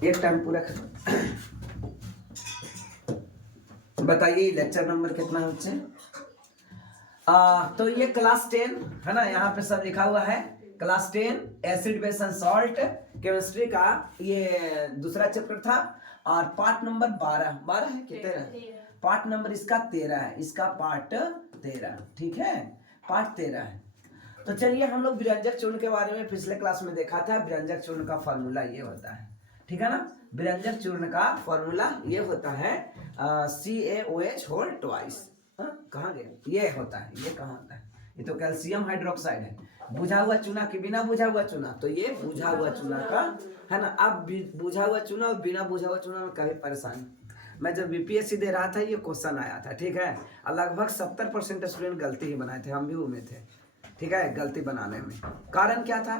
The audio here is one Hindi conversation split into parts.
एक टाइम पूरा खत्म। बताइए लेक्चर नंबर कितना है बच्चे? तो ये क्लास 10 है ना, यहाँ पे सब लिखा हुआ है class 10 acid base and salt chemistry का ये दूसरा चैप्टर था। और पार्ट नंबर 12 है कि 13? पार्ट नंबर इसका 13 है, इसका पार्ट 13, ठीक है, पार्ट 13 है। तो चलिए हम लोग विरंजक चूर्ण के बारे में पिछले क्लास में देखा था। विरंजक चूर्ण का फॉर्मूला ये होता है, ठीक है ना। विरंजक चूर्ण का फॉर्मूला ये होता है CaOH होल ट्वाइस। कहाँ गए? ये होता है, ये कहाँ होता है? ये तो कैल्शियम हाइड्रोक्साइड है। बुझा हुआ चूना कि बिना बुझा हुआ चूना? तो ये बुझा हुआ चूना का है ना। अब बुझा हुआ चूना और बिना बुझा हुआ चूना में कभी परेशानी। मैं जब बीपीएससी दे रहा था ये क्वेश्चन आया था, ठीक है, और लगभग 70% स्टूडेंट गलती ही बनाए थे, हम भी उनमें थे, ठीक है, गलती बनाने में। कारण क्या था,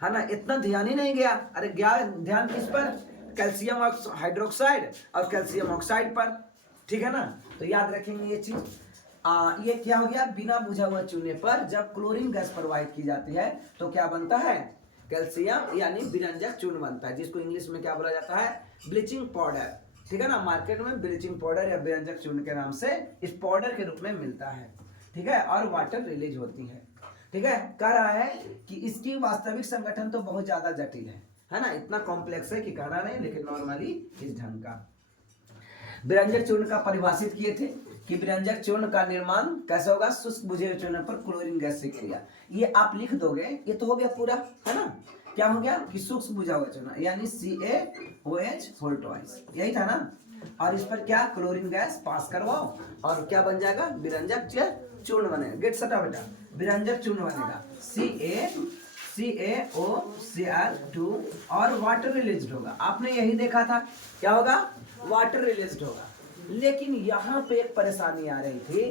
है ना, इतना ध्यान ही नहीं गया। अरे गया ध्यान किस पर? कैल्शियम हाइड्रोक्साइड और कैल्शियम ऑक्साइड पर, ठीक है ना। तो याद रखेंगे ये चीज। ये क्या हो गया? बिना बुझा हुआ चूने पर जब क्लोरीन गैस प्रवाहित की जाती है तो क्या बनता है? कैल्शियम यानी विरंजक चूर्ण बनता है, जिसको इंग्लिश में क्या बोला जाता है? ब्लीचिंग पाउडर, ठीक है ना। मार्केट में ब्लीचिंग पाउडर या विरंजक चूर्ण के नाम से इस पाउडर के रूप में मिलता है, ठीक है, और वाटर रिलीज होती है, ठीक है। कह रहा है कि इसकी वास्तविक संगठन तो बहुत ज्यादा जटिल है ना, इतना कॉम्प्लेक्स है कि कहना नहीं, लेकिन नॉर्मली इस ढंग का। विरंजक चूर्ण का परिभाषित किए थे कि विरंजक चूर्ण का निर्माण कैसे होगा? शुष्क बुझे हुए चूर्ण पर क्लोरीन गैस से क्रिया। ये आप लिख दोगे, ये तो हो गया पूरा, है ना। क्या हो गया कि शुष्क बुझा हुआ चूर्ण यानी CaOH होल ट्वाइस, यही था ना। और इस पर क्या? क्लोरीन गैस पास करवाओ और क्या बन जाएगा? विरंजक चूर्ण बनेगा। गेट सटा बेटा, विरंजक चूर्ण बनेगा CaOCr2 और वाटर रिलीज होगा। आपने यही देखा था, क्या होगा? वाटर रिलीज होगा। लेकिन यहाँ पे एक परेशानी आ रही थी,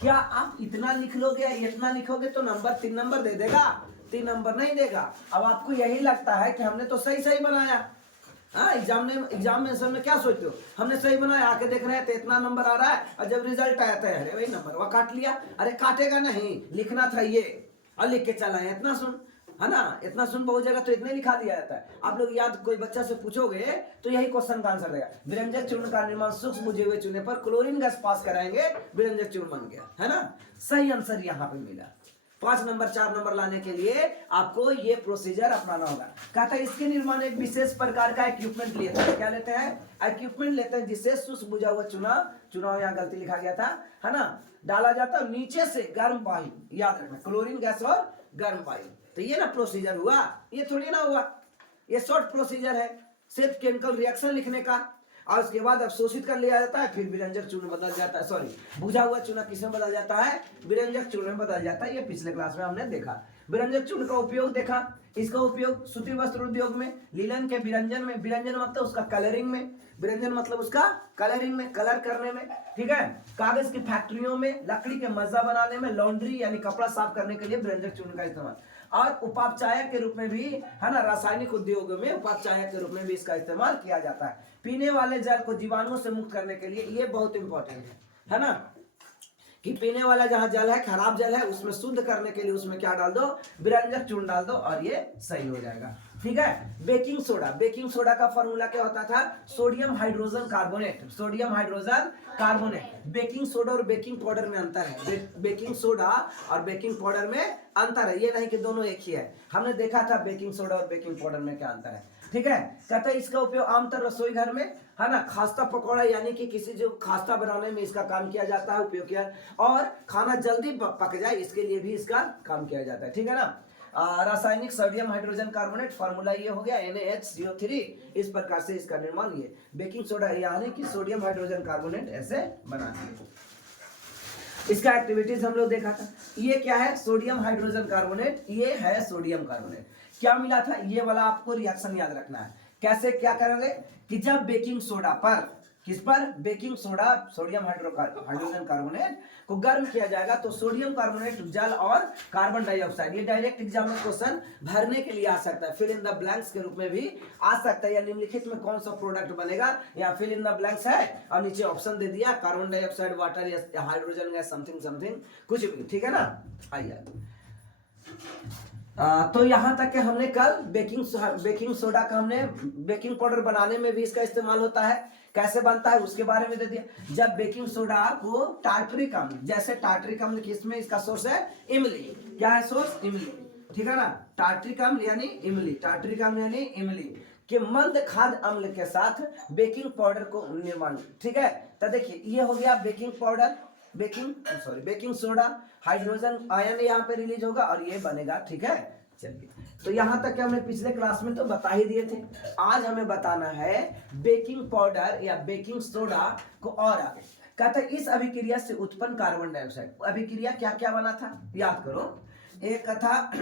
क्या आप इतना लिख लोगे, इतना लिखोगे तो नंबर 3 नंबर दे देगा? 3 नंबर नहीं देगा। अब आपको यही लगता है कि हमने तो सही सही बनाया, हाँ, एग्जामिनेशन में क्या सोचते हो? हमने सही बनाया, आके देख रहे हैं तो इतना नंबर आ रहा है, और जब रिजल्ट आया था अरे वही नंबर वह काट लिया। अरे काटेगा नहीं, लिखना था ये, और लिख के चला है इतना सुन, है ना। इतना सुन बहुत जगह तो इतने लिखा दिया जाता है। आप लोग याद, कोई बच्चा से पूछोगे तो यही क्वेश्चन का आंसर देगा, विरंजक चूर्ण का निर्माण सूक्ष्म बुझे हुए चूने पर क्लोरीन गैस पास कराएंगे, विरंजक चूर्ण बन गया, है ना। सही आंसर यहाँ पे मिला। 5 नंबर 4 नंबर लाने के लिए आपको ये प्रोसीजर अपनाना होगा। कहता है इसके निर्माण एक विशेष प्रकार का इक्विपमेंट लेते हैं। क्या लेते हैं? इक्विपमेंट लेते हैं जिससे शुष्क बुझा हुआ चूना यहाँ गलती लिखा गया था, है ना, डाला जाता है, नीचे से गर्म वायु, याद रखना, क्लोरीन गैस और गर्म वायु। तो ये ना प्रोसीजर हुआ, ये थोड़ी ना हुआ, ये शॉर्ट प्रोसीजर है सिर्फ केमिकल रिएक्शन लिखने का। और उसके बाद अवशोषित कर लिया जाता है, फिर विरंजक चूर्ण बदल जाता है, सॉरी, बुझा हुआ चूना किसमें बदल जाता है? विरंजक चूर्ण में बदल जाता है। ये पिछले क्लास में हमने देखा। विरंजक चूर्ण का उपयोग देखा, इसका उपयोग सूती वस्त्र उद्योग में, लीलन के विरंजन में, विरंजन मतलब उसका कलरिंग में, विरंजन मतलब उसका कलरिंग में, कलर करने में, ठीक है, कागज की फैक्ट्रियों में, लकड़ी के मज्जा बनाने में, लॉन्ड्री यानी कपड़ा साफ करने के लिए विरंजक चूर्ण का इस्तेमाल, और उपापचायक के रूप में भी, है ना, रासायनिक उद्योगों में उपापचायक के रूप में भी इसका इस्तेमाल किया जाता है। पीने वाले जल को जीवाणुओं से मुक्त करने के लिए ये बहुत इंपॉर्टेंट है ना, कि पीने वाला जहां जल है, खराब जल है, उसमें शुद्ध करने के लिए उसमें क्या डाल दो? विरंजक चूर्ण डाल दो और ये सही हो जाएगा, ठीक है। बेकिंग सोडा, बेकिंग सोडा का फॉर्मूला क्या होता था? Sodium hydrogen carbonate, sodium hydrogen carbonate. Baking soda और बेकिंग पाउडर में अंतर है, बेकिंग सोडा और बेकिंग पाउडर में अंतर है, ये नहीं कि दोनों एक ही है। हमने देखा था बेकिंग सोडा और बेकिंग पाउडर में क्या अंतर है, ठीक है। कहते हैं इसका उपयोग आमतौर रसोई घर में, है ना, खास्ता पकौड़ा यानी कि किसी जो खास्ता बनाने में इसका काम किया जाता है, उपयोग किया, और खाना जल्दी पक जाए इसके लिए भी इसका काम किया जाता है, ठीक है ना। रासायनिक सोडियम हाइड्रोजन कार्बोनेट, फार्मूला ये हो गया NaHCO3। इस प्रकार से इसका निर्माण ये बेकिंग सोडा यानी कि सोडियम हाइड्रोजन कार्बोनेट ऐसे बनाते हैं। इसका एक्टिविटीज हम लोग देखा था। ये क्या है? सोडियम हाइड्रोजन कार्बोनेट, ये है सोडियम कार्बोनेट। क्या मिला था? ये वाला आपको रिएक्शन याद रखना है। कैसे क्या करेंगे कि जब बेकिंग सोडा पर, किस पर? Baking soda, sodium hydrogen carbonate को गर्म किया जाएगा तो सोडियम कार्बोनेट, जल और कार्बन डाइऑक्साइड, ये डायरेक्ट एग्जाम में क्वेश्चन भरने के लिए आ सकता है, फिल इन द ब्लैंक्स के रूप में भी आ सकता है, या निम्नलिखित में कौन सा प्रोडक्ट बनेगा, या फिल इन द ब्लैंक्स है और नीचे ऑप्शन दे दिया, कार्बन डाइऑक्साइड, वाटर या हाइड्रोजन गैस, समथिंग समथिंग कुछ भी, ठीक है ना। आइए तो यहाँ तक कि हमने कल बेकिंग सोडा का हमने बेकिंग पाउडर बनाने में भी इसका इस्तेमाल होता है, कैसे बनता है उसके बारे में दे दिया। जब बेकिंग सोडा को टार्टरिक अम्ल, जैसे टार्टरिक अम्ल किसमें इसका सोर्स है, इमली, क्या है सोर्स, इमली, ठीक है ना, टार्टरिक अम्ल यानी इमली, टार्टरिक अम्ल यानी इमली के मंद खाद्य अम्ल के साथ बेकिंग पाउडर को निर्माण, ठीक है। तो देखिए ये हो गया baking powder, baking soda, hydrogen ion यहाँ पे रिलीज होगा और ये बनेगा, ठीक है। चलिए, तो यहाँ तक हमने पिछले क्लास में तो बता ही दिए थे। आज हमें बताना है बेकिंग पाउडर या बेकिंग सोडा को और आगे। कहता है इस अभिक्रिया से उत्पन्न कार्बन डाइऑक्साइड, अभिक्रिया क्या क्या बना था याद करो। एक था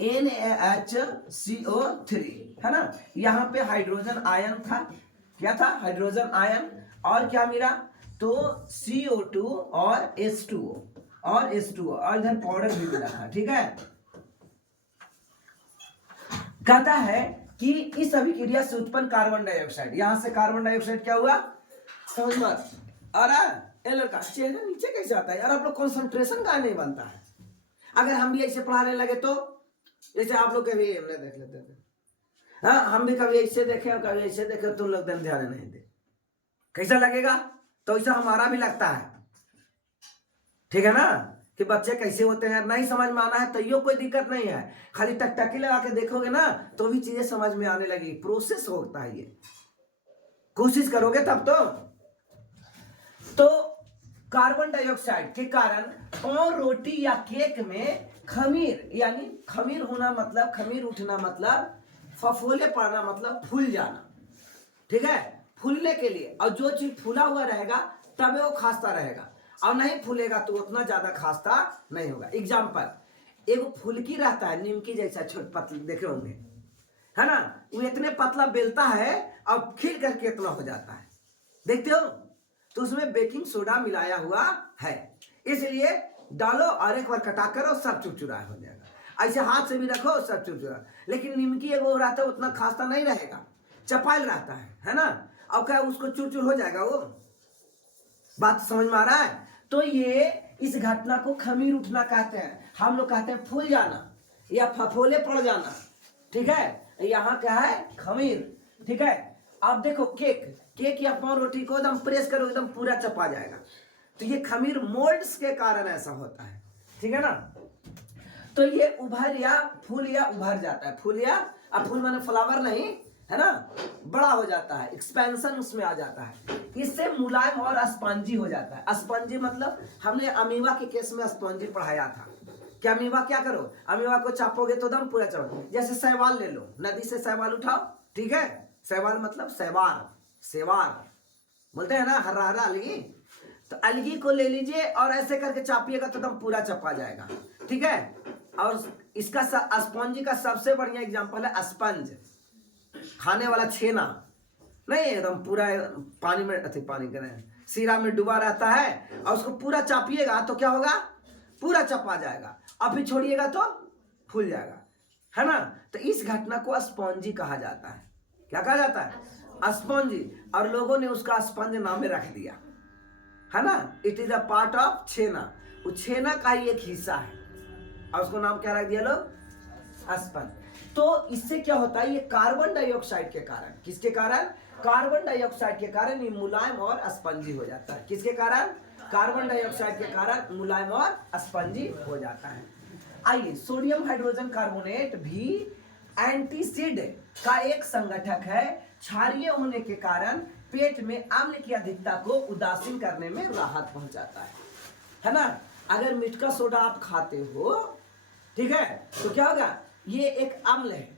NaHCO3, है ना, यहाँ पे हाइड्रोजन आयन था, क्या था, हाइड्रोजन आयन, और क्या मिला, तो CO2 और H2O और इधर पाउडर भी मिला था, ठीक है। कहता है कि इस अभिक्रिया से उत्पन्न कार्बन डाइऑक्साइड, यहां से कार्बन डाइऑक्साइड क्या हुआ, समझ मत आ रहा है, ए लड़का चेहरा नीचे कैसे आता है यार, आप लोग कंसंट्रेशन का नहीं बनता है। अगर हम भी ऐसे पढ़ाने लगे तो, जैसे आप लोग कभी हमने देख लेते थे, हाँ हम भी कभी ऐसे देखे और कभी ऐसे देखे, तुम लोग ध्यान नहीं दे, कैसा लगेगा, तो ऐसा हमारा भी लगता है, ठीक है ना, कि बच्चे कैसे होते हैं, नहीं समझ में आना है तो ये कोई दिक्कत नहीं है, खाली टकटकी लगा के देखोगे ना तो भी चीजें समझ में आने लगी, प्रोसेस होता है ये, कोशिश करोगे तब तो कार्बन डाइऑक्साइड के कारण पाव, रोटी या केक में खमीर, यानी खमीर होना मतलब, खमीर उठना मतलब, फफोले पड़ना मतलब फूल जाना, ठीक है, फूलने के लिए, और जो चीज फूला हुआ रहेगा तब वो खास्ता रहेगा, और नहीं फूलेगा तो उतना ज्यादा खास्ता नहीं होगा। एग्जाम्पल, एक फुल्की रहता है निमकी जैसा, छोट पतली देखे होंगे, है ना, वो इतने पतला बेलता है और खिल करके इतना हो जाता है, देखते हो, तो उसमें बेकिंग सोडा मिलाया हुआ है, इसलिए डालो और एक बार कटा करो सब चुरचुरा हो जाएगा, ऐसे हाथ से भी रखो सब चुरचुरा। लेकिन निमकी एक वो रहता है उतना खास्ता नहीं रहेगा, चपाइल रहता है ना, अब क्या उसको चुरचुर हो जाएगा, वो बात समझ में आ रहा है। तो ये इस घटना को खमीर उठना कहते हैं, हम लोग कहते हैं फूल जाना या फफोले पड़ जाना, ठीक है, यहाँ क्या है, खमीर, ठीक है। अब देखो केक या पाव रोटी को एकदम प्रेस करो एकदम पूरा चपा जाएगा, तो ये खमीर मोल्ड्स के कारण ऐसा होता है, ठीक है ना। तो ये उभर या उभर जाता है, अब फूल माने फ्लावर नहीं, है ना, बड़ा हो जाता है, एक्सपेंशन उसमें आ जाता है, इससे मुलायम और स्पंजी हो जाता है। स्पंजी मतलब हमने अमीबा के केस में स्पंजी पढ़ाया था, क्या अमीबा क्या करो, अमीबा को चापोगे तो दम पूरा चापो, जैसे शैवाल ले लो, नदी से शैवाल उठाओ, ठीक है, शैवाल मतलब सेवार बोलते हैं ना, हरा हरा अलगी, तो अलगी को ले लीजिए और ऐसे करके चापिएगा तो दम पूरा चपा जाएगा, ठीक है। और इसका स्पंजी का सबसे बढ़िया एग्जाम्पल है स्पंज, खाने वाला छेना नहीं, एकदम पूरा पानी में पानी करें सीरा में डूबा रहता है, और उसको पूरा चापिएगा तो क्या होगा, पूरा चपा जाएगा, और फिर छोड़िएगा तो फूल जाएगा, है ना। तो इस घटना को स्पंजी कहा जाता है, क्या कहा जाता है, स्पंजी, और लोगों ने उसका स्पंज नाम में रख दिया, है ना, it is a part of छेना, वो छेना का ही एक हिस्सा है, और उसको नाम क्या रख दिया लोग, स्पंज। तो इससे क्या होता है, ये कार्बन डाइऑक्साइड के कारण, किसके कारण, कार्बन डाइऑक्साइड के कारण ये मुलायम और स्पंजी हो जाता है, किसके कारण, कार्बन डाइऑक्साइड के कारण मुलायम और स्पंजी हो जाता है। आइए, सोडियम हाइड्रोजन कार्बोनेट भी एंटीसिड का एक संगठक है, क्षारीय होने के कारण पेट में अम्ल की अधिकता को उदासीन करने में राहत पहुंचाता है ना। अगर मीठा सोडा आप खाते हो, ठीक है, तो क्या होगा, ये एक अम्ल है,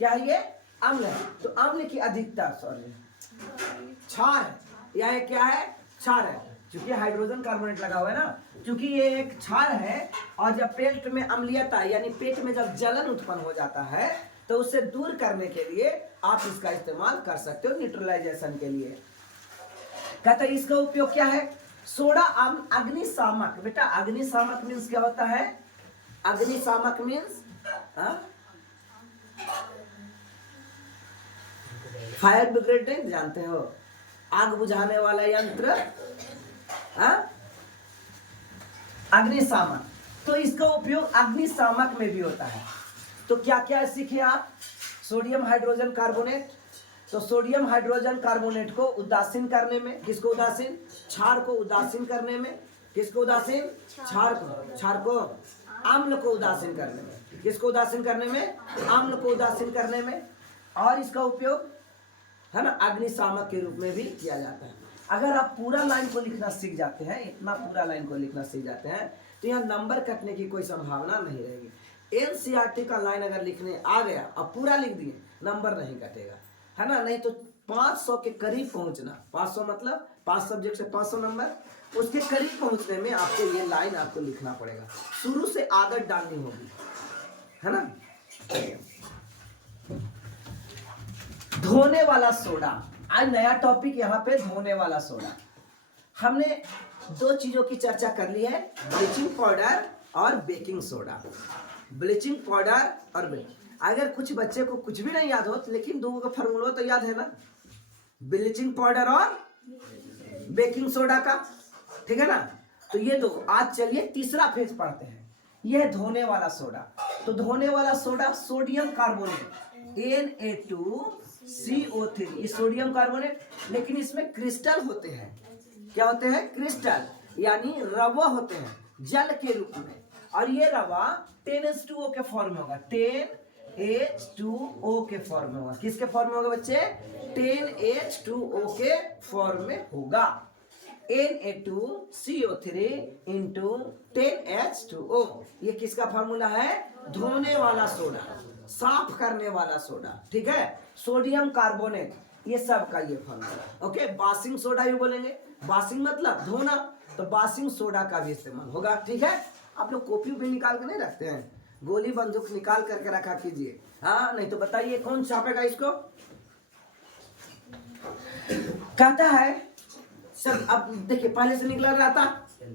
क्या है ये, अम्ल है, तो अम्ल की अधिकता, क्षार है, या ये क्या है, क्षार है, क्योंकि हाइड्रोजन कार्बोनेट लगा हुआ है ना, क्योंकि ये एक क्षार है, और जब पेट में अम्लीयता यानी पेट में जब जलन उत्पन्न हो जाता है तो उसे दूर करने के लिए आप इसका इस्तेमाल कर सकते हो न्यूट्रलाइजेशन के लिए। कहते हैं इसका उपयोग क्या है, सोडा अग्निशामक, बेटा अग्निशामक मीन्स क्या होता है, अग्निशामक मीन्स फायर ब्रिगेड जानते हो, आग बुझाने वाला यंत्र, अग्निशामक, तो इसका उपयोग अग्निशामक में भी होता है। तो क्या क्या सीखे आप? Sodium hydrogen carbonate. तो सोडियम हाइड्रोजन कार्बोनेट को उदासीन करने में, किसको उदासीन? क्षार को उदासीन करने में। किसको उदासीन? क्षार को। क्षार को अम्ल को उदासीन करने में। किसको उदासीन करने में? अम्ल को उदासीन करने में। और इसका उपयोग है ना अग्निशामक के रूप में भी किया जाता है। अगर आप पूरा लाइन को लिखना सीख जाते हैं, इतना पूरा लाइन को लिखना सीख जाते हैं, तो यहाँ नंबर कटने की कोई संभावना नहीं रहेगी। एनसीईआरटी का लाइन अगर लिखने आ गया, अब पूरा लिख दिए, नंबर नहीं कटेगा, है ना। नहीं तो 500 के करीब पहुंचना, 500 मतलब 5 सब्जेक्ट से 500 नंबर, उसके करीब पहुंचने में आपको ये लाइन आपको लिखना पड़ेगा। शुरू से आदत डालनी होगी, है ना। धोने वाला सोडा, आज नया टॉपिक यहाँ पे धोने वाला सोडा। हमने दो चीजों की चर्चा कर ली है, ब्लीचिंग पाउडर और बेकिंग सोडा। ब्लीचिंग पाउडर और अगर कुछ बच्चे को कुछ भी नहीं याद हो, लेकिन दो का फॉर्मूला तो याद है ना, ब्लीचिंग पाउडर और बेकिंग सोडा का, ठीक है ना। तो ये दो, आज चलिए तीसरा फेज पढ़ते हैं, यह धोने वाला सोडा। तो धोने वाला सोडा सोडियम कार्बोनेट Na2CO3, ये सोडियम कार्बोनेट, लेकिन इसमें क्रिस्टल होते हैं। क्या होते हैं? क्रिस्टल, यानी रवा होते हैं जल के रूप में। और ये रवा 10H2O के फॉर्म में होगा, 10H2O के फॉर्म में होगा। किसके फॉर्म में होगा बच्चे? 10H2O के फॉर्म में होगा। Na2CO3 इंटू 10H2O, ये किसका फॉर्मूला है? धोने वाला सोडा, साफ करने वाला सोडा, ठीक है। सोडियम कार्बोनेट, ये सब का ये फॉर्मूला। ओके, बासिंग सोडा भी बोलेंगे, बासिंग मतलब धोना, तो बासिंग सोडा का भी इस्तेमाल होगा, ठीक है। आप लोग कॉपी भी निकाल के नहीं रखते हैं? गोली बंदूक निकाल करके रखा कीजिए, हाँ, नहीं तो बताइए कौन छापेगा इसको। कहता है सर, अब देखिए पहले से निकला रहा था,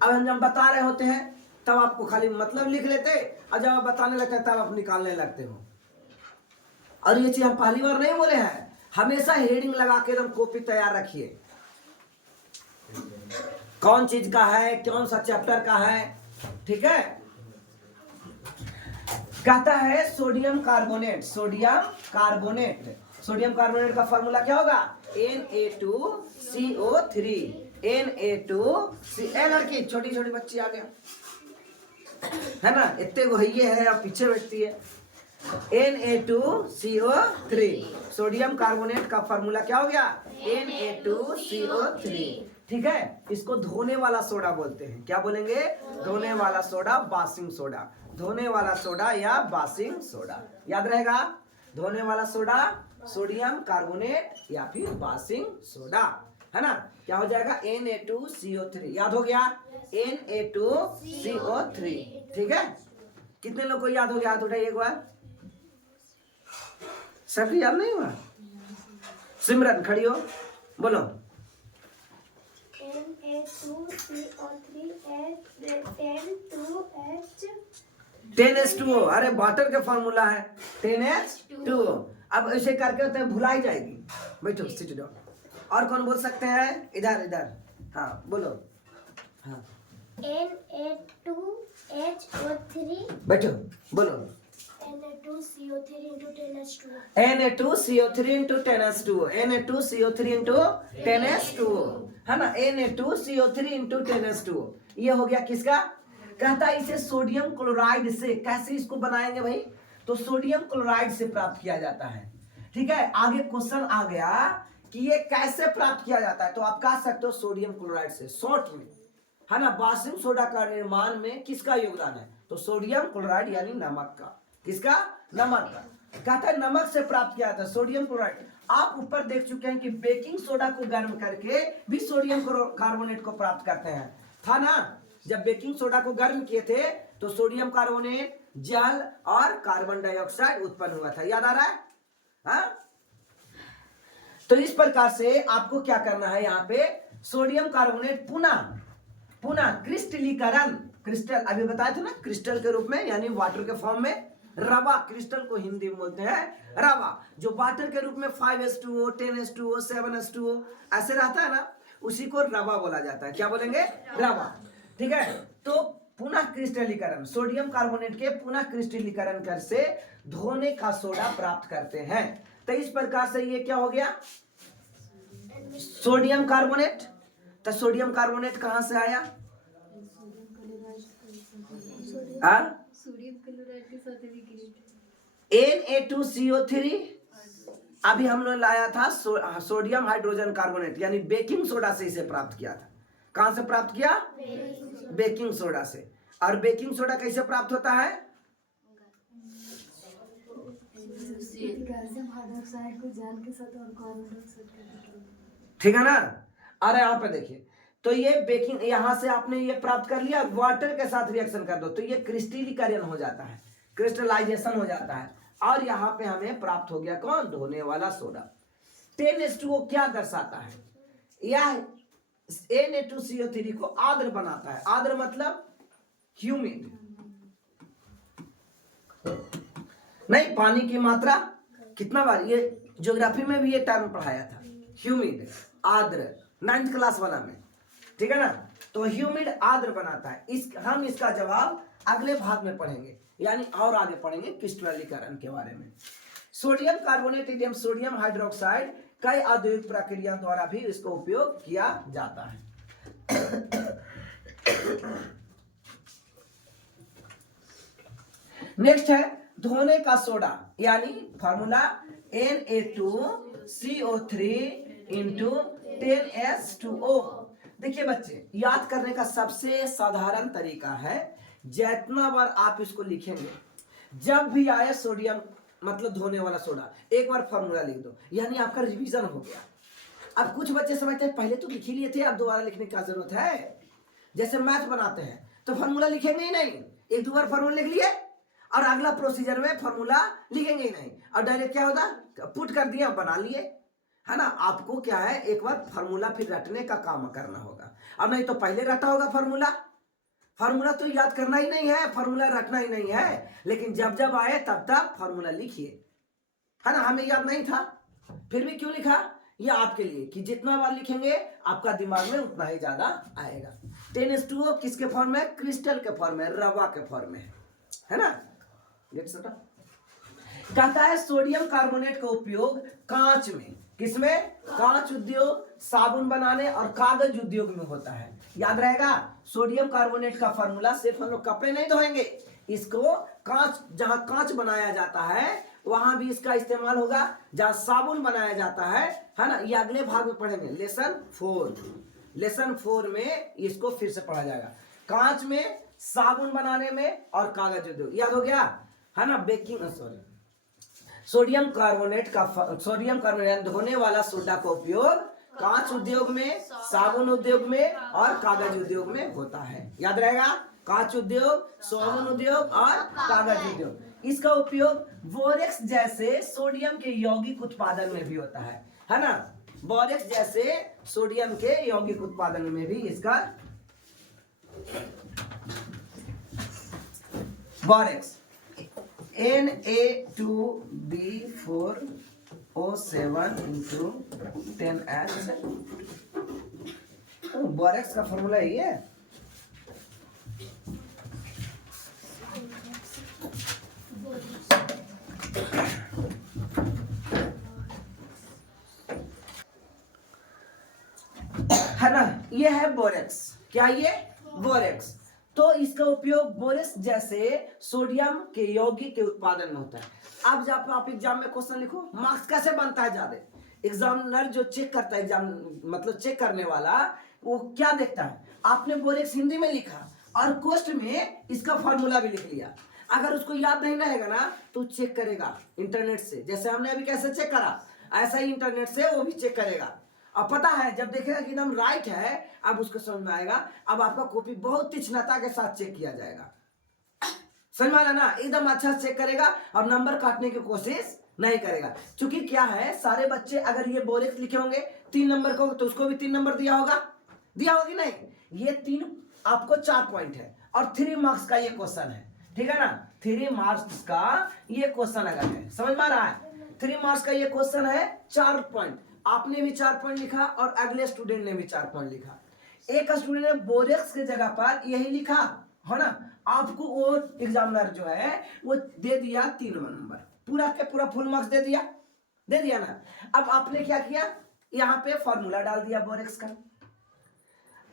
अब हम जब बता रहे होते हैं तब आपको खाली मतलब लिख लेते, और जब आप बताने लगते हैं तब आप निकालने लगते हो। और ये चीज हम पहली बार नहीं बोले हैं, हमेशा हेडिंग लगा के एकदम कॉपी तैयार रखिए, कौन चीज का है, कौन सा चैप्टर का है, ठीक है। कहता है sodium carbonate, sodium carbonate, sodium carbonate का फॉर्मूला क्या होगा? Na2CO3, Na2C। लड़की छोटी छोटी बच्ची आ गया, है ना, इतने वो ये है, अब पीछे बैठती है। Na2CO3, सोडियम कार्बोनेट का फॉर्मूला क्या हो गया? Na2CO3, ठीक है। इसको धोने वाला सोडा बोलते हैं, क्या बोलेंगे? धोने वाला सोडा, बासिंग सोडा, धोने वाला सोडा या बासिंग सोडा, याद रहेगा। धोने वाला सोडा सोडियम कार्बोनेट या फिर बासिंग सोडा, है ना। क्या हो जाएगा? Na2CO3, याद हो गया, Na2CO3, ठीक है। कितने लोग को याद हो गया? हाथ उठाइए एक बार, सबको याद नहीं हुआ? सिमरन खड़ी हो, बोलो। Na2CO3 अरे वाटर का फॉर्मूला है 10H2O। अब ऐसे करके तो भुला ही जाएगी। बैठो, सिट डाउन। और कौन बोल सकते हैं? इधर इधर, हाँ बोलो। हाँ, Na2HO3, बैठो, बोलो। Na2CO3 into 10H2O, Na2CO3 into 10H2O, Na2CO3 into 10H2O, है ना। Na2CO3 into 10H2O, ये हो गया किसका? कहता है इसे सोडियम क्लोराइड से, कैसे इसको बनाएंगे भाई? तो सोडियम क्लोराइड से प्राप्त किया जाता है, ठीक है। आगे क्वेश्चन आ गया कि ये कैसे प्राप्त किया जाता है, तो आप कह सकते हो सोडियम क्लोराइड से, शॉर्ट में, है ना। बासिंग सोडा का निर्माण में किसका योगदान है? तो सोडियम क्लोराइड यानी नमक का, किसका? नमक का। कहता है नमक से प्राप्त किया जाता है सोडियम क्लोराइड। आप ऊपर देख चुके हैं कि बेकिंग सोडा को गर्म करके भी सोडियम कार्बोनेट को प्राप्त करते हैं, था ना। जब बेकिंग सोडा को गर्म किए थे तो सोडियम कार्बोनेट, जल और कार्बन डाइऑक्साइड उत्पन्न हुआ था, याद आ रहा है? हाँ? तो इस प्रकार से आपको क्या करना है, यहाँ पे सोडियम कार्बोनेट पुनः क्रिस्टलीकरण, क्रिस्टल अभी बताया था ना, क्रिस्टल के रूप में यानी वाटर के फॉर्म में, रवा, क्रिस्टल को हिंदी में बोलते हैं रवा, जो वाटर के रूप में 5H2O, 10H2O, 7H2O ऐसे रहता है ना, उसी को रवा बोला जाता है। क्या बोलेंगे? रवा, ठीक है। तो पुनः क्रिस्टलीकरण, सोडियम कार्बोनेट के पुनः क्रिस्टलीकरण कर से धोने का सोडा प्राप्त करते हैं। तो इस प्रकार से ये क्या हो गया, सोडियम कार्बोनेट। तो सोडियम कार्बोनेट कहां से आया, सोडियम क्लोराइड के साथ Na2CO3। अभी हम लोग लाया था सोडियम हाइड्रोजन कार्बोनेट यानी बेकिंग सोडा से इसे प्राप्त किया था। कहां से प्राप्त किया, बेकिंग सोडा से। और बेकिंग सोडा कैसे प्राप्त होता है, कैल्शियम हाइड्रोक्साइड को जल के साथ और कार्बन डाइऑक्साइड, ठीक है ना। अरे यहाँ पे देखिए, तो ये बेकिंग, यहां से आपने ये प्राप्त कर लिया, वाटर के साथ रिएक्शन कर दो तो ये क्रिस्टलीकरण हो जाता है, क्रिस्टलाइजेशन हो जाता है, और यहाँ पे हमें प्राप्त हो गया कौन, धोने वाला सोडा। 10H2O क्या दर्शाता है, यह Na2CO3 को आर्द्र बनाता है। आर्द्र मतलब ह्यूमिड, नहीं पानी की मात्रा कितना बार, ये ज्योग्राफी में भी ये टर्म पढ़ाया था, ह्यूमिड आर्द्र, 9th क्लास वाला में, ठीक है ना। तो ह्यूमिड आर्द्र बनाता है। हम इसका जवाब अगले भाग में पढ़ेंगे, यानी और आगे पढ़ेंगे क्रिस्टलीकरण के बारे में। सोडियम कार्बोनेट एवं सोडियम हाइड्रोक्साइड कई औद्योगिक प्रक्रिया द्वारा भी इसका उपयोग किया जाता है। नेक्स्ट है धोने का सोडा, यानी फॉर्मूला Na2CO3 इंटू 10H2O। देखिए बच्चे, याद करने का सबसे साधारण तरीका है, जितना बार आप इसको लिखेंगे, जब भी आए सोडियम मतलब धोने वाला सोडा, एक बार फॉर्मूला लिख दो, यानी आपका रिवीजन हो गया। अब कुछ बच्चे समझते हैं पहले तो लिख ही लिए थे, अब दोबारा लिखने की क्या जरूरत है। जैसे मैथ बनाते हैं तो फॉर्मूला लिखेंगे ही नहीं, एक दो बार फॉर्मूला लिख लिए और अगला प्रोसीजर में फॉर्मूला लिखेंगे ही नहीं, और डायरेक्ट क्या होता, पुट कर दिया, बना लिए, है ना। आपको क्या है, एक बार फॉर्मूला फिर रटने का काम करना होगा। अब नहीं तो पहले रटा होगा फॉर्मूला, फॉर्मूला तो याद करना ही नहीं है, फॉर्मूला रटना ही नहीं है, लेकिन जब जब आए तब तक फॉर्मूला लिखिए, है ना। हमें याद नहीं था, फिर भी क्यों लिखा, ये आपके लिए कि जितना बार लिखेंगे आपका दिमाग में उतना ही ज्यादा आएगा। 10H2O किसके फॉर्म में, क्रिस्टल के फॉर्म में, रवा के फॉर्म में, है ना। कहता है सोडियम कार्बोनेट का उपयोग कांच में, किसमें, कांच उद्योग, साबुन बनाने और कागज उद्योग में होता है। याद रहेगा, सोडियम कार्बोनेट का फॉर्मूला सिर्फ हम लोग कपड़े नहीं धोएंगे, इसको कांच, जहां कांच बनाया जाता है वहां भी इसका इस्तेमाल होगा, जहां साबुन बनाया जाता है ना। ये अगले भाग में पढ़ेंगे, लेसन 4 में इसको फिर से पढ़ा जाएगा। कांच में, साबुन बनाने में और कागज उद्योग, याद हो गया, है ना। सोडियम कार्बोनेट धोने वाला सोडा का उपयोग कांच उद्योग में, साबुन उद्योग में और कागज उद्योग में होता है। याद रहेगा, कांच उद्योग, साबुन उद्योग और कागज उद्योग। इसका उपयोग बोरेक्स जैसे सोडियम के यौगिक उत्पादन में भी होता है ना। बोरेक्स जैसे सोडियम के यौगिक उत्पादन में भी इसका, borax Na2B4O7 into 10H, borax का फॉर्मूला यही है। है ना, ये है बोरेक्स। क्या ये, बोरेक्स। तो इसका उपयोग बोरेक्स जैसे सोडियम के यौगिक के उत्पादन में होता है। अब जब आप एग्जाम में क्वेश्चन लिखो, मार्क्स कैसे बनता है ज्यादा, एग्जामिनर जो चेक करता है, एग्जाम मतलब चेक करने वाला, वो क्या देखता है, आपने बोरेक्स हिंदी में लिखा और क्वेश्चन में इसका फॉर्मूला भी लिख लिया, अगर उसको याद नहीं रहेगा ना तो चेक करेगा इंटरनेट से, जैसे हमने अभी कैसे चेक करा, ऐसा ही इंटरनेट से वो भी चेक करेगा। अब पता है, जब देखेगा कि एकदम राइट है, अब उसको समझ में आएगा, अब आपका कॉपी बहुत तीक्ष्णता के साथ चेक किया जाएगा, समझ में आया ना, एकदम अच्छा चेक करेगा और नंबर काटने की कोशिश नहीं करेगा। क्योंकि क्या है, सारे बच्चे अगर ये बोरेक्स लिखे होंगे 3 नंबर को, तो उसको भी 3 नंबर दिया होगी नहीं, ये 3 आपको 4 पॉइंट है और 3 मार्क्स का ये क्वेश्चन है, ठीक है ना। 3 मार्क्स का ये क्वेश्चन अगर है, समझ में आ रहा है, 3 मार्क्स का ये क्वेश्चन है, 4 पॉइंट, आपने भी 4 पॉइंट लिखा और अगले स्टूडेंट ने भी 4 पॉइंट लिखा। एक स्टूडेंट ने बोरेक्स की जगह पर यही लिखा, है ना। आपको वो एग्जामिनर जो है वो दे दिया 3 नंबर, पूरा के पूरा फुल मार्क्स दे दिया ना। अब आपने क्या किया, यहाँ पे फॉर्मूला डाल दिया बोरेक्स का।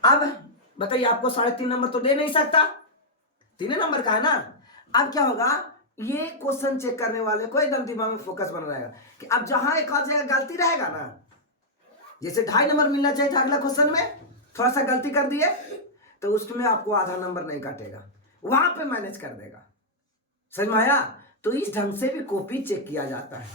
अब बताइए, आपको 3.5 नंबर तो दे नहीं सकता, 3 नंबर का है ना। अब क्या होगा, ये क्वेश्चन चेक करने वाले को एकदम दिमाग में फोकस बना रहेगा कि अब जहां एक आध जगह गलती रहेगा ना, जैसे 2.5 नंबर मिलना चाहिए था अगला क्वेश्चन में, थोड़ा सा गलती कर दिए तो उसमें आपको आधा नंबर नहीं काटेगा, वहां पे मैनेज कर देगा। समझ में आया। तो इस ढंग से भी कॉपी चेक किया जाता है,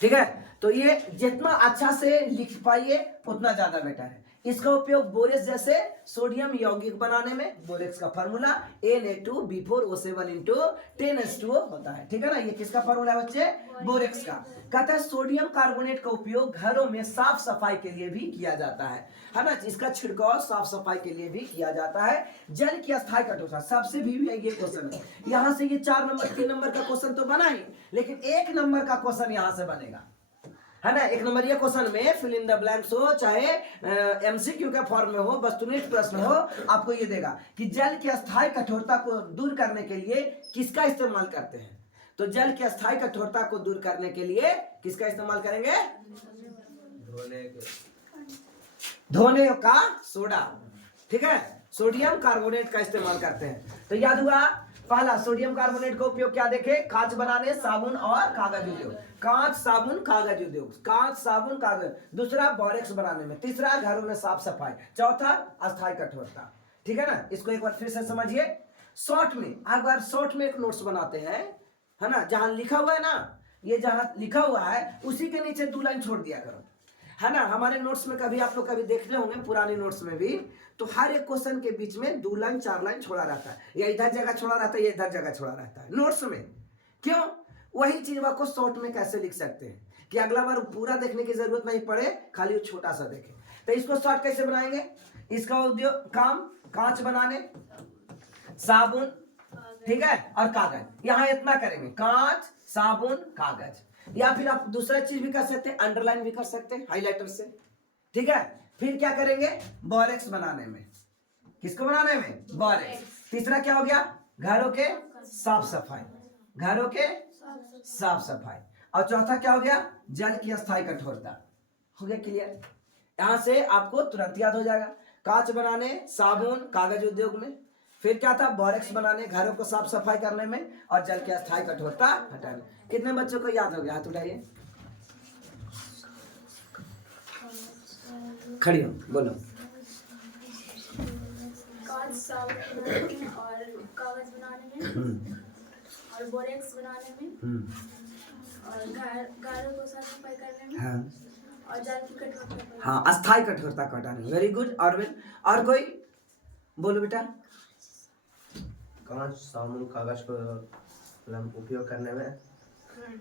ठीक है। तो ये जितना अच्छा से लिख पाइए उतना ज्यादा बेटर है। इसका उपयोग बोरेक्स जैसे सोडियम यौगिक बनाने में, बोरेक्स का फार्मूला Na2B4O7 × 10H2O होता है, ठीक है ना। ये किसका फार्मूला है बच्चे, बोरेक्स का। कहता है सोडियम कार्बोनेट का उपयोग घरों में साफ सफाई के लिए भी किया जाता है ना। इसका छिड़काव साफ सफाई के लिए भी किया जाता है। जल की अस्थायी कठोरता सबसे भी ये क्वेश्चन है। यहाँ से ये 4 नंबर 3 नंबर का क्वेश्चन तो बना ही, लेकिन 1 नंबर का क्वेश्चन यहाँ से बनेगा, है ना। 1 नंबर ये क्वेश्चन में फिल इन द ब्लैंक्स हो, चाहे एमसीक्यू के फॉर्म में हो, वस्तुनिष्ठ प्रश्न हो, आपको ये देगा कि जल की अस्थायी कठोरता को दूर करने के लिए किसका इस्तेमाल करते हैं। तो जल की अस्थायी कठोरता को दूर करने के लिए किसका इस्तेमाल करेंगे, धोने का सोडा, ठीक है, सोडियम कार्बोनेट का इस्तेमाल करते हैं। तो याद हुआ, पहला सोडियम कार्बोनेट का उपयोग क्या देखे, कांच बनाने, साबुन और कागज उद्योग, कांच साबुन कागज उद्योग, कांच साबुन कागज। दूसरा बोरेक्स बनाने में। तीसरा घरों में साफ सफाई। चौथा अस्थायी कठोरता, ठीक है ना। इसको एक बार फिर से समझिए शॉर्ट में। अगर शॉर्ट में एक नोट्स बनाते हैं, है ना, जहां लिखा हुआ है ना, ये जहां लिखा हुआ है उसी के नीचे 2 लाइन छोड़ दिया करो, है ना। हमारे नोट्स में कभी आप लोग कभी देख रहे होंगे पुराने नोट्स में भी, तो हर एक क्वेश्चन के बीच में 2 लाइन 4 लाइन छोड़ा रहता है, या इधर जगह छोड़ा रहता है, या इधर जगह छोड़ा रहता है नोट्स में। क्यों, वही चीज को शॉर्ट में कैसे लिख सकते हैं कि अगला बार पूरा देखने की जरूरत नहीं पड़े, खाली वो छोटा सा देखे। तो इसको शॉर्ट कैसे बनाएंगे, इसका उद्योग काम कांच बनाने, साबुन, ठीक है, और कागज। यहाँ इतना करेंगे, कांच साबुन कागज। या फिर आप दूसरा चीज भी कर सकते हैं, अंडरलाइन भी कर सकते हैं हाइलाइटर से, ठीक है। फिर क्या करेंगे, बोरेक्स बनाने में। किसको बनाने में, बोरेक्स। तीसरा क्या हो गया, घरों के साफ सफाई, घरों के साफ सफाई। और चौथा क्या हो गया, जल की अस्थायी कठोरता। हो गया क्लियर। यहां से आपको तुरंत याद हो जाएगा, कांच बनाने, साबुन कागज उद्योग में। फिर क्या था, बोरेक्स बनाने, घरों को साफ सफाई करने में, और जल की अस्थायी कठोरता हटाने। कितने बच्चों को याद हो गया, हाथ उठाइए, खड़ी हो, बोलो। कांच साबुन बनाने में और कागज बनाने में और बोरेक्स बनाने में और घरों को साफ सफाई करने में, हाँ, और जल की कठोरता, हाँ, अस्थायी कठोरता को हटाने में। Very good. और कोई बोलो बेटा। कांच साबुन कागज को उपयोग करने में,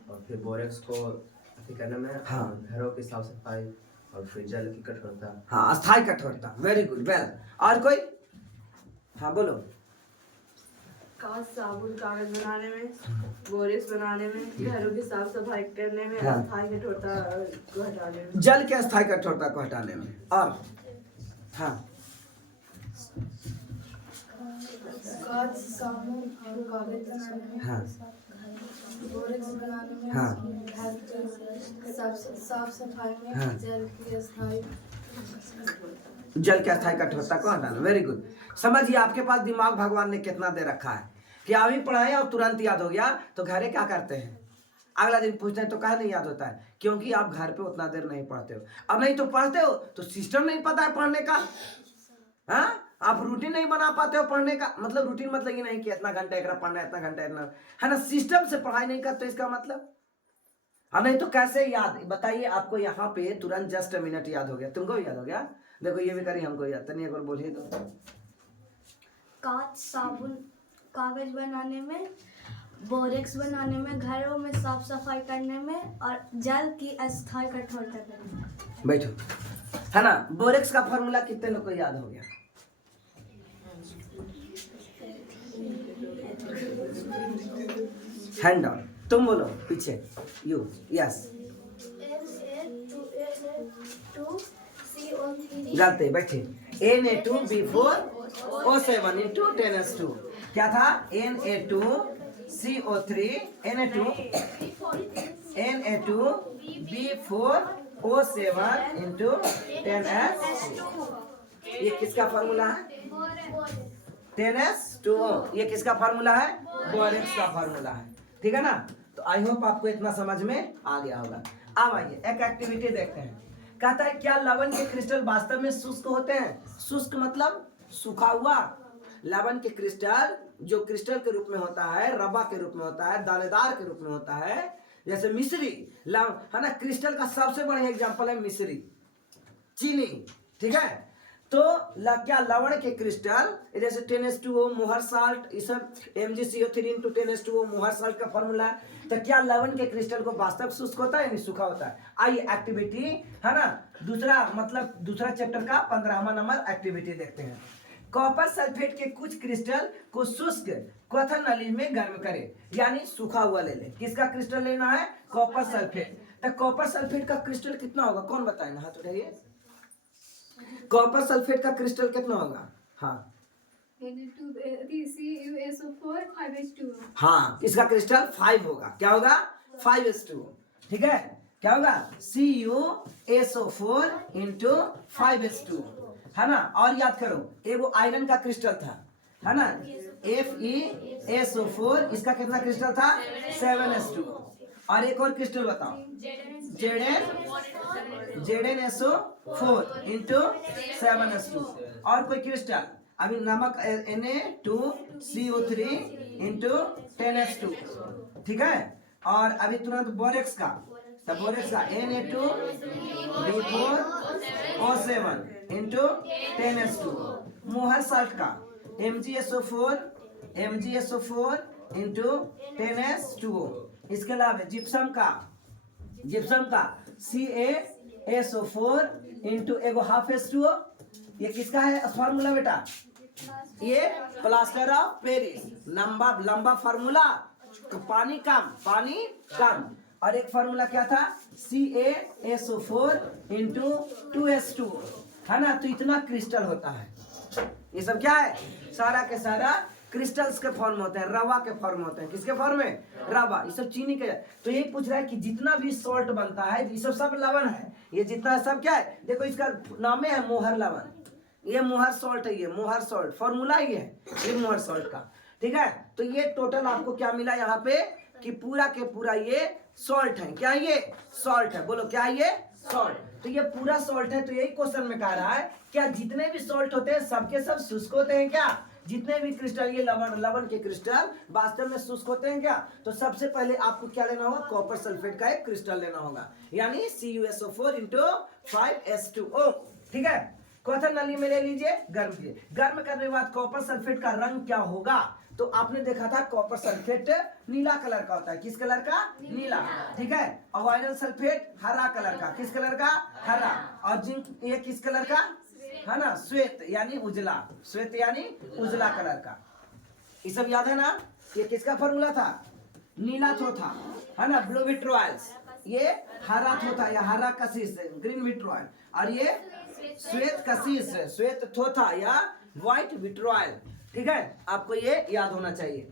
और फिर बोरेक्स को अति करने में, हाँ, घरों की साफ सफाई, और फिर जल की कठोरता। हाँ, अस्थायी कठोरता। Very good, well. और कोई, हाँ बोलो। कांच साबुन कागज बनाने में, बोरेक्स बनाने में, घरों की साफ सफाई करने में, हाँ, अस्थायी कठोरता को हटाने में, जल के अस्थायी कठोरता को हटाने में। और हाँ, कांच साबुन और कागज बनाने में, हाँ, बोरेक्स बनाने में, हाँ, घर के साफ सफाई में, हाँ, जल की अस्थायी जल के अस्थायी कठोरता को हटाना। Very good. समझिए आपके पास दिमाग भगवान ने कितना दे रखा है कि अभी पढ़ाए और तुरंत याद हो गया। तो घरे क्या करते हैं, अगला दिन पूछते हैं तो कहा नहीं याद होता है, क्योंकि आप घर पे उतना देर नहीं पढ़ते हो। अब नहीं तो पढ़ते हो तो सिस्टम नहीं पता है पढ़ने का, हाँ, आप रूटीन नहीं बना पाते हो पढ़ने का। मतलब रूटीन मतलब ये नहीं कि इतना घंटा एक पढ़ना है, इतना घंटा इतना, है ना। सिस्टम से पढ़ाई नहीं करते इसका मतलब। अब नहीं तो कैसे याद, बताइए। आपको यहाँ पे तुरंत जस्ट मिनट याद हो गया, तुमको भी याद हो गया। देखो ये भी करी, हमको याद तो नहीं, एक बार बोलिए तो। कांच साबुन कागज बनाने में, बोरेक्स बनाने में, घरों में साफ सफाई करने में, और जल की अस्थायी कठोरता करने में। बैठो, है ना। बोरेक्स का फॉर्मूला कितने लोग को याद हो गया, हैंड डाउन। तुम बोलो पीछे, यू, यस, Na2CO3 गलते बैठे, Na2B4 O7 into 10s2 क्या था Na2CO3 Na2B4O7 into 10s2 ये किसका फार्मूला है 10s2O ये किसका फार्मूला है बोरेक्स का फार्मूला है ठीक है ना। तो आई होप आपको इतना समझ में आ गया होगा। अब आइए एक एक्टिविटी देखते हैं। कहता है क्या लवण के क्रिस्टल वास्तव में शुष्क होते हैं। शुष्क मतलब सूखा हुआ। लवण के क्रिस्टल जो क्रिस्टल के रूप में होता है, रबा के रूप में होता है, दानेदार के रूप में होता है, जैसे मिश्री है ना। क्रिस्टल का सबसे बढ़िया एग्जांपल है मिश्री, चीनी, ठीक है। तो क्या लवण के क्रिस्टल जैसे 10s2O मोहर साल्ट, ये सब MgCO3 into 10s2O मोहर साल्ट का फॉर्मूला है। तो क्या लवण के क्रिस्टल को वास्तव शुष्क होता है यानी सूखा होता है। आइए एक्टिविटी है ना दूसरा चैप्टर का 15वां नंबर एक्टिविटी देखते हैं। कॉपर सल्फेट के कुछ क्रिस्टल को शुष्क क्वथन नली में गर्म करें, यानी सूखा हुआ ले ले। किसका क्रिस्टल लेना है कॉपर सल्फेट। तो कॉपर सल्फेट का क्रिस्टल कितना होगा कौन बताएगा, हाथ उठाइए। कॉपर सल्फेट का क्रिस्टल कितना होगा। हाँ हाँ इसका क्रिस्टल 5 होगा। क्या होगा 5s2 ठीक है। क्या होगा CuSO4 into 5s2 है ना। और याद करो एगो आयरन का क्रिस्टल था है ना FeSO4 इसका कितना क्रिस्टल था 7s2। और एक और क्रिस्टल बताओ ZnSO4 into 7s2। और कोई क्रिस्टल अभी नमक Na2CO3 into 10s2 ठीक है। और अभी तुरंत बोरेक्स का Na2B4O7 into 10s2। मोहर साल्ट का MgSO4 into 10s2। इसके अलावा जिप्सम का CaSO4 into एगो हाफ S2O। ये किसका है फार्मूला बेटा, ये प्लास्टर ऑफ पेरिस लंबा फार्मूला, पानी कम। और एक फार्मूला क्या था CaSO4 into 2s2 है ना। तो इतना क्रिस्टल होता है। ये सब क्या है सारा के सारा क्रिस्टल्स के फॉर्म होते हैं, रवा के फॉर्म होते हैं। किसके फॉर्म में रवा। ये सब चीनी के। तो ये पूछ रहा है कि जितना भी सॉल्ट बनता है ये सब लवण है। ये जितना सब क्या है देखो इसका नाम है मोहर लवण। ये मोहर सॉल्ट है, ये मोहर सॉल्ट फॉर्मूला ही है ये मोहर सॉल्ट का ठीक है। तो ये टोटल आपको क्या मिला यहाँ पे कि पूरा के पूरा ये सॉल्ट है। क्या ये सॉल्ट है, बोलो क्या ये सॉल्ट। तो ये पूरा सॉल्ट है। तो यही क्वेश्चन में कह रहा है क्या जितने भी सॉल्ट होते हैं सबके सब शुष्क होते हैं क्या। जितने भी क्रिस्टल ये लवण के क्रिस्टल वास्तव में शुष्क होते हैं क्या। तो सबसे पहले आपको क्या लेना होगा कॉपर सल्फेट का एक क्रिस्टल लेना होगा, यानी CuSO4 into 5s2O ठीक है। क्वथन नली में ले लीजिए, गर्म कीजिए। गर्म करने के बाद कॉपर सल्फेट का रंग क्या होगा। तो आपने देखा था कॉपर सल्फेट नीला कलर का होता है। किस कलर का नीला ठीक है। और आयरन सल्फेट हरा कलर का। किस कलर का हरा। और जिंक ये किस कलर का है ना श्वेत यानी उजला कलर का। ये सब याद है ना। ये किसका फॉर्मूला था नीला थो था है ना ब्लू विट्रोइल्स। ये हरा थो था या हरा कशिश ग्रीन विट्रोइल। और ये श्वेत कशिश श्वेत थो था या व्हाइट विट्रोइल ठीक है। आपको ये याद होना चाहिए।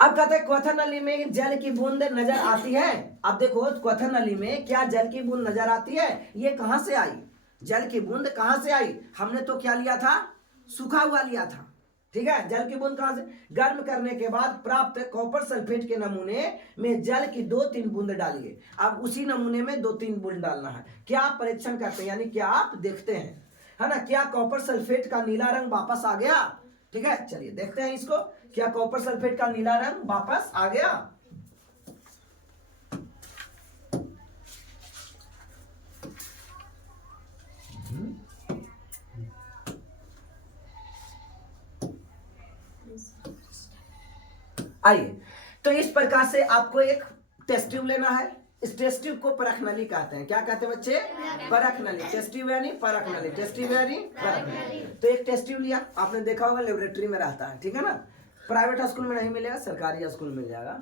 अब कहते हैं क्वथन नली में जल की बूंद नजर आती है। अब देखो क्वथन नली में क्या जल की बूंद नजर आती है। ये कहां से आई जल की बूंद कहां से आई। हमने तो क्या लिया था सूखा हुआ लिया था ठीक है। जल की बूंद कहां से गर्म करने के बाद प्राप्त कॉपर सल्फेट के नमूने में जल की 2-3 बूंद डालिए। अब उसी नमूने में 2-3 बूंद डालना है। क्या आप परीक्षण करते हैं यानी क्या आप देखते हैं है ना क्या कॉपर सल्फेट का नीला रंग वापस आ गया ठीक है। चलिए देखते हैं इसको क्या कॉपर सल्फेट का नीला रंग वापस आ गया। आइए तो इस प्रकार से आपको एक टेस्ट ट्यूब लेना है। इस टेस्ट ट्यूब को परख नली कहते हैं। क्या कहते हैं बच्चे परख नली। टेस्ट ट्यूब यानी परख नली। टेस्ट ट्यूब यानी परख नली। तो एक टेस्ट ट्यूब लिया आपने देखा होगा लेबोरेटरी में रहता है ठीक है ना। प्राइवेट स्कूल में नहीं मिलेगा सरकारी स्कूल में मिल जाएगा।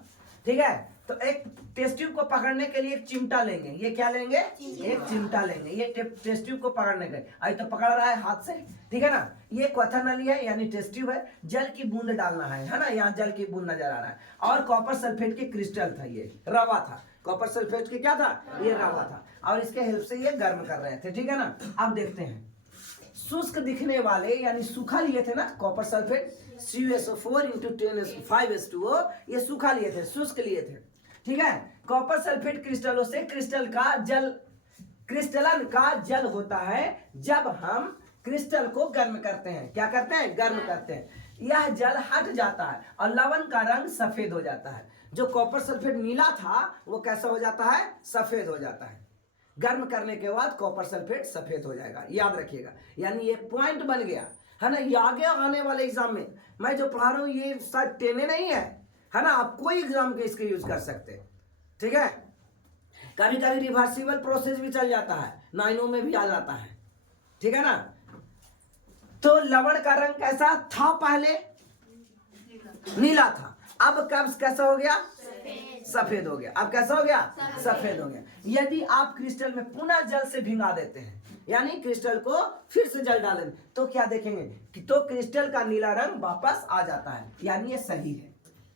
ठीक है। तो एक टेस्ट ट्यूब को पकड़ने के लिए एक चिमटा लेंगे, ये क्या लेंगे, एक चिमटा लेंगे, ये टेस्ट ट्यूब को पकड़ने के लिए। अभी तो पकड़ रहा है हाथ से, ठीक है ना। ये क्वाथर नली है यानी टेस्ट ट्यूब है, जल की बूंद डालना है ना, यहाँ जल की बूंद नजर आ रहा है। और कॉपर सल्फेट के क्रिस्टल था, ये रवा था, कॉपर सल्फेट के क्या था, ये रवा था, और इसके हेल्प से ये गर्म कर रहे थे, ठीक है ना। अब देखते हैं शुष्क दिखने वाले यानी सूखा लिए थे ना कॉपर सल्फेट, CuSO4 × 10⁵H2O, ये सूखा लिए थे, शुष्क लिए थे, ठीक है। कॉपर सल्फेट क्रिस्टलों से क्रिस्टलन का जल होता है जब हम क्रिस्टल को गर्म करते हैं। क्या करते हैं, गर्म करते हैं। यह जल हट जाता है और लवण का रंग सफेद हो जाता है। जो कॉपर सल्फेट नीला था वो कैसा हो जाता है, सफेद हो जाता है। गर्म करने के बाद कॉपर सल्फेट सफेद हो जाएगा, याद रखिएगा। यानी ये पॉइंट बन गया है ना। ये आगे आने वाले एग्जाम में मैं जो पढ़ा रहा हूँ ये शायद 10 नहीं है ना, आप कोई एग्जाम के इसके यूज कर सकते हैं, ठीक है। कभी कभी रिवर्सिबल प्रोसेस भी चल जाता है, 9 में भी आ जाता है, ठीक है ना। तो लवण का रंग कैसा था, पहले नीला था, अब कब कैसा हो गया, सफेद हो गया। अब कैसा हो गया, सफेद हो गया। यदि आप क्रिस्टल में पुनः जल से भिंगा देते हैं यानी क्रिस्टल को फिर से जल डालें तो क्या देखेंगे कि तो क्रिस्टल का नीला रंग वापस आ जाता है, यानी ये सही है।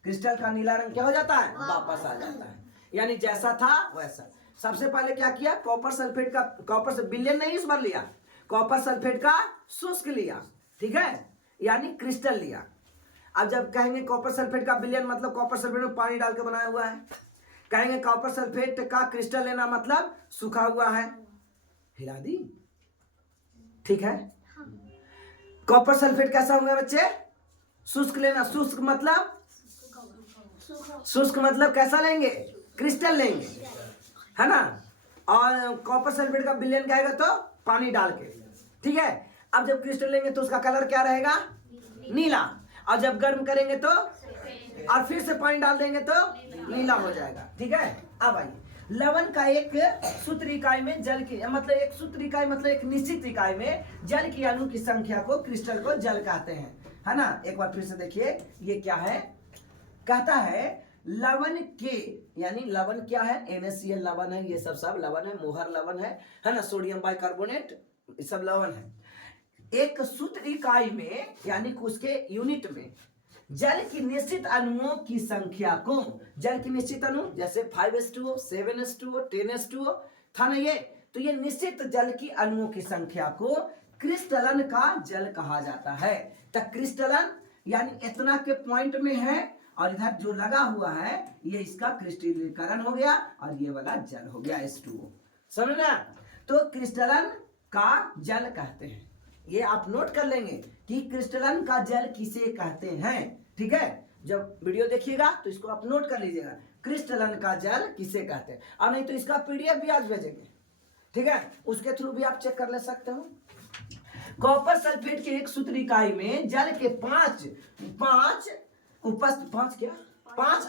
क्रिस्टल का नीला रंग क्या हो जाता है, वापस आ जाता है, यानी जैसा था वैसा। सबसे पहले क्या किया, कॉपर सल्फेट का, कॉपर से विलयन नहीं इस बार लिया, कॉपर सल्फेट का शुष्क लिया, ठीक है, यानी क्रिस्टल लिया। अब जब कहेंगे कॉपर सल्फेट का विलयन मतलब कॉपर सल्फेट में पानी डाल के बनाया हुआ है। कहेंगे कॉपर सल्फेट का क्रिस्टल लेना मतलब सूखा हुआ है, हिला दी, ठीक है। कॉपर सल्फेट कैसा होगा बच्चे, शुष्क लेना, शुष्क मतलब कैसा लेंगे, क्रिस्टल लेंगे, है ना। और कॉपर सल्फेट का विलयन क्या आएगा, तो पानी डाल के, ठीक है। अब जब क्रिस्टल लेंगे तो उसका कलर क्या रहेगा, नीला, और जब गर्म करेंगे तो और फिर से पानी डाल देंगे तो नीला हो जाएगा, ठीक है। अब आइए, लवण का एक सूत्र इकाई में जल की मतलब एक सूत्र इकाई मतलब एक निश्चित इकाई में जल की अणु की संख्या को क्रिस्टल को जल कहते हैं, है ना। एक बार फिर से देखिए, ये क्या है, कहता है लवण के, यानी लवण क्या है, NaCl लवण है, ये सब लवण है, मोहर लवण है ना, सोडियम बाइकार्बोनेट, ये सब लवण है। एक सूत्र इकाई में यानी उसके यूनिट में जल की निश्चित अणुओं की संख्या को, जल की निश्चित अणु जैसे 5H2O, 7H2O, 10H2O था ना ये, तो ये निश्चित जल की अणुओं की संख्या को क्रिस्टलन का जल कहा जाता है। तो क्रिस्टलन यानी इतना के पॉइंट में है और इधर जो लगा हुआ है ये इसका क्रिस्टलीकरण हो गया और ये वाला जल हो गया H2O, समझ ना। तो क्रिस्टलन का जल कहते हैं, ये आप नोट कर लेंगे कि क्रिस्टलन का जल किसे कहते हैं, ठीक है। जब वीडियो देखिएगा तो इसको आप नोट कर लीजिएगा, क्रिस्टलन का जल किसे कहते हैं। और नहीं तो इसका PDF भी आज भेजेंगे, ठीक है, उसके थ्रू भी आप चेक कर ले सकते हो। कॉपर सल्फेट के एक सूत्र इकाई में जल के पांच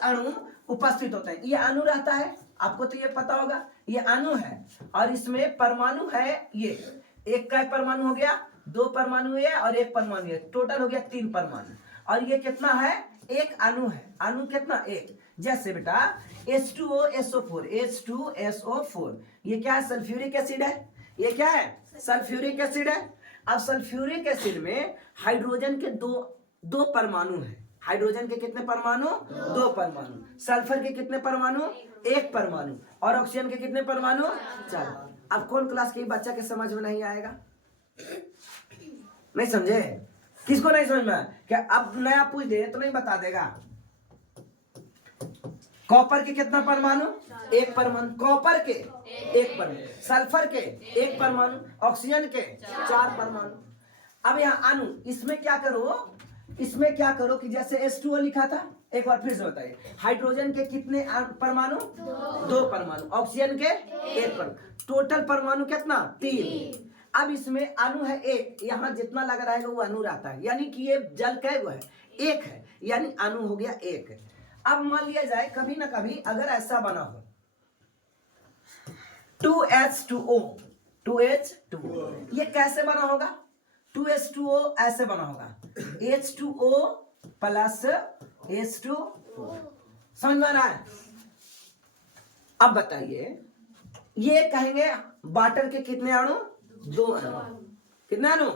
अणु उपस्थित होते हैं। ये अणु रहता है, आपको तो ये पता होगा, ये अणु है और इसमें परमाणु है, ये एक का परमाणु हो गया, 2 परमाणु है और 1 परमाणु है, टोटल हो गया 3 परमाणु। और ये कितना है, एक अणु है, अणु कितना, एक। जैसे बेटा H2SO4, ये क्या है, सल्फ्यूरिक एसिड है, ये क्या है, सल्फ्यूरिक एसिड है। अब सल्फ्यूरिक एसिड में हाइड्रोजन के दो परमाणु है, हाइड्रोजन के कितने परमाणु, 2 परमाणु। सल्फर के कितने परमाणु, 1 परमाणु। और ऑक्सीजन के कितने परमाणु, 4। अब कौन क्लास के बच्चा के समझ में नहीं आएगा, नहीं समझे, किसको नहीं समझ में, क्या अब नया पूछ दे तो नहीं बता देगा। कॉपर के कितना परमाणु, 1 परमाणु, कॉपर के 1 परमाणु, सल्फर के 1 परमाणु, ऑक्सीजन के 4 परमाणु। अब यहाँ अणु, इसमें क्या करो कि जैसे H2O लिखा था, एक बार फिर से बताइए, हाइड्रोजन के कितने परमाणु, 2 परमाणु, ऑक्सीजन के 1 परमाणु, टोटल परमाणु कितना, 3। अब इसमें अणु है 1, यहाँ जितना लगा रहेगा वो अणु रहता है, यानी कि ये जल कै गो है, 1 है, यानी अणु हो गया 1। अब मान लिया जाए कभी ना कभी अगर ऐसा बना हो 2H2O, ये कैसे बना होगा, 2H2O ऐसे बना होगा, H2O प्लस H2O, समझ में आ रहा है? अब बताइए, ये कहेंगे वाटर के कितने अणु? 2 अणु। कितने अणु?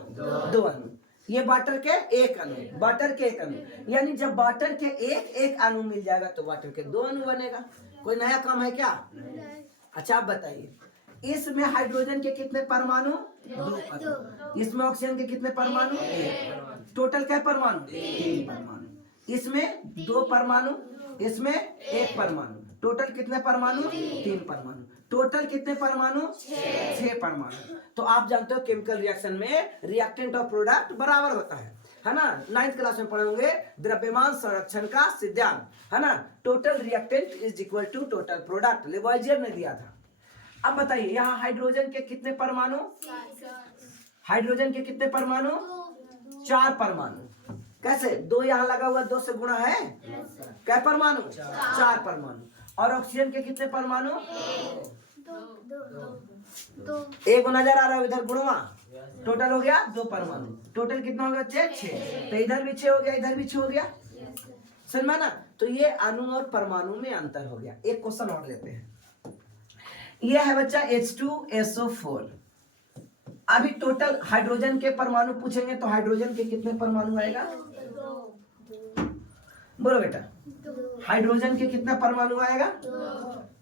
2 अणु। ये वाटर के 1 अणु, वाटर के 1 अणु। यानी जब वाटर के एक अणु मिल जाएगा तो वाटर के 2 अणु बनेगा। कोई नया काम है क्या? अच्छा आप बताइए, इसमें हाइड्रोजन के कितने परमाणु? 2। इसमें ऑक्सीजन के कितने परमाणु? 1। टोटल क्या परमाणु? 3 परमाणु। इसमें 2 परमाणु, इसमें 1 परमाणु। टोटल कितने परमाणु? 3 परमाणु। टोटल कितने परमाणु? 6 परमाणु। तो आप जानते हो केमिकल रिएक्शन में रिएक्टेंट और प्रोडक्ट बराबर होता है ना? 9th क्लास में पढ़े होंगे द्रव्यमान संरक्षण का सिद्धांत, है ना? Total reactant is equal to total product, Lavoisier ने दिया था। अब बताइए, यहाँ हाइड्रोजन के कितने परमाणु? हाइड्रोजन के कितने परमाणु? 4 परमाणु। कैसे? 2 यहाँ लगा हुआ, 2 से गुणा है। क्या परमाणु? 4 परमाणु। और ऑक्सीजन के कितने परमाणु? 1 नजर आ रहा है इधर, गुणवा टोटल हो गया 2 परमाणु। टोटल कितना हो गया? 6। तो इधर भी 6 हो गया, इधर भी 6 हो गया। समझ ना? तो ये अणु और परमाणु में अंतर हो गया। एक क्वेश्चन और लेते हैं। ये है बच्चा H2SO4। अभी टोटल हाइड्रोजन के परमाणु पूछेंगे तो हाइड्रोजन के कितने परमाणु आएगा? बोलो बेटा, हाइड्रोजन के कितना परमाणु आएगा?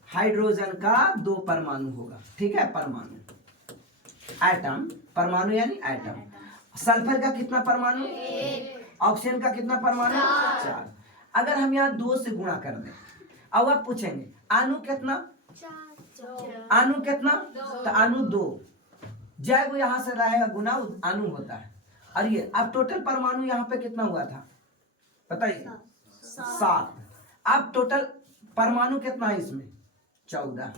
हाइड्रोजन का 2 परमाणु होगा। ठीक है, परमाणु, एटम, परमाणु यानी एटम। सल्फर का कितना परमाणु? 1। ऑक्सीजन का कितना परमाणु? 4। अगर हम यहाँ 2 से गुणा कर दें, अब आप पूछेंगे अणु कितना? अणु कितना? तो अणु 2, जब यहाँ से रहेगा गुना अणु होता है। और ये अब टोटल परमाणु यहाँ पे कितना हुआ था बताइए? 7। अब टोटल परमाणु कितना है इसमें? 14।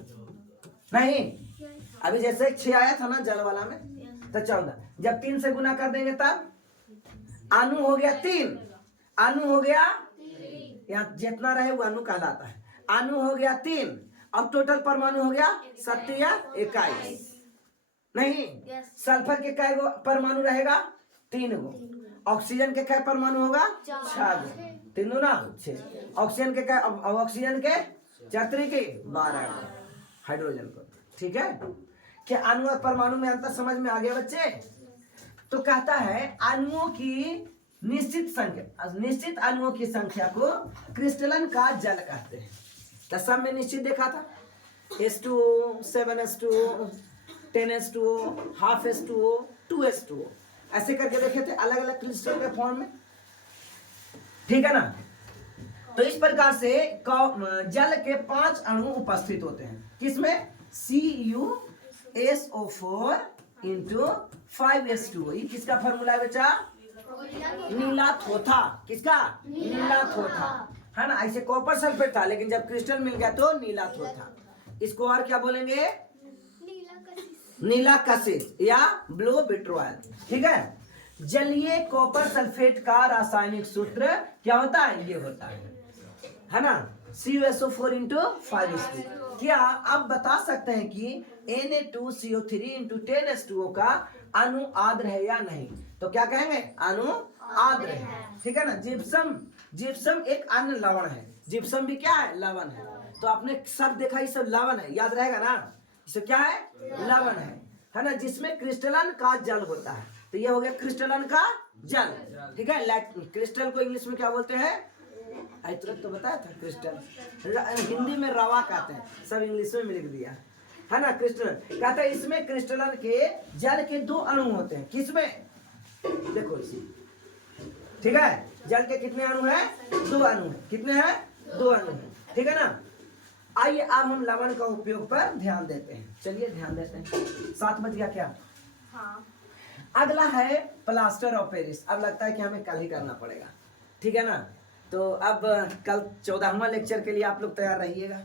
नहीं, अभी जैसे 6 आया था ना जल वाला में, तो 14। जब 3 से गुना कर देंगे तब अणु हो गया 3। अणु हो गया, यहाँ जितना रहे वो अणु कहलाता है। अणु हो गया 3। अब टोटल परमाणु हो गया 7 या 21। नहीं, सल्फर के कै गो परमाणु रहेगा? 3 गो। ऑक्सीजन के कै परमाणु होगा? 6 गो। 3 ना 6। ऑक्सीजन के कै? ऑक्सीजन के 4 के 12 गो। हाइड्रोजन को। ठीक है, क्या अणु और परमाणु में अंतर समझ में आ गया बच्चे? तो कहता है अणुओं की निश्चित संख्या, निश्चित अणुओं की संख्या को क्रिस्टलन का जल कहते हैं। तो सब में निश्चित देखा था, H2O, 7H2O, 10H2O, half H2O, 2H2O, ऐसे करके देखे थे अलग अलग क्रिस्टल के फॉर्म में। ठीक है ना? तो इस प्रकार से जल के 5 अणु उपस्थित होते हैं। किसमें? CuSO4 into 5H2O। ये किसका फॉर्मूला है बच्चा? नीलाथोथा। किसका? नीलाथोथा, है ना? ऐसे कॉपर सल्फेट था, लेकिन जब क्रिस्टल मिल गया तो नीलाथोथा। इसको और क्या बोलेंगे? नीला कशिश या ब्लू विट्रोल। ठीक है, जलीय कॉपर सल्फेट का रासायनिक सूत्र क्या होता है? ये होता है ना? CuSO4 into 5H2। क्या आप बता सकते हैं कि Na2CO3 इंटू 10H2O का अणु आद्र है या नहीं? तो क्या कहेंगे? अणु आद्र है। ठीक है ना? जिप्सम एक अन्य लवण है। जिप्सम भी क्या है? लवण है। तो आपने सब देखा, ये सब लवण है, याद रहेगा ना? इसे क्या है? लवण है ना? जिसमें क्रिस्टलन का जल होता है। तो ये हो गया क्रिस्टलन का जल। ठीक है, क्रिस्टल को इंग्लिश में क्या बोलते हैं? तुरंत तो बताया था, क्रिस्टल। हिंदी में रवा कहते हैं, सब इंग्लिश में लिख दिया, है ना? क्रिस्टलन कहते हैं इसमें क्रिस्टलन के जल के 2 अणु होते हैं। किसमें? देखो इसी। ठीक है, जल के कितने अणु हैं? 2 अणु हैं। कितने हैं? 2 अणु हैं। ठीक है ना? आइए अब हम लवण का उपयोग पर ध्यान देते हैं। चलिए ध्यान देते हैं। 7 बज गया क्या? हाँ। अगला है प्लास्टर ऑफ पेरिस। अब लगता है कि हमें कल ही करना पड़ेगा। ठीक है ना? तो अब कल 14वां लेक्चर के लिए आप लोग तैयार रहिएगा।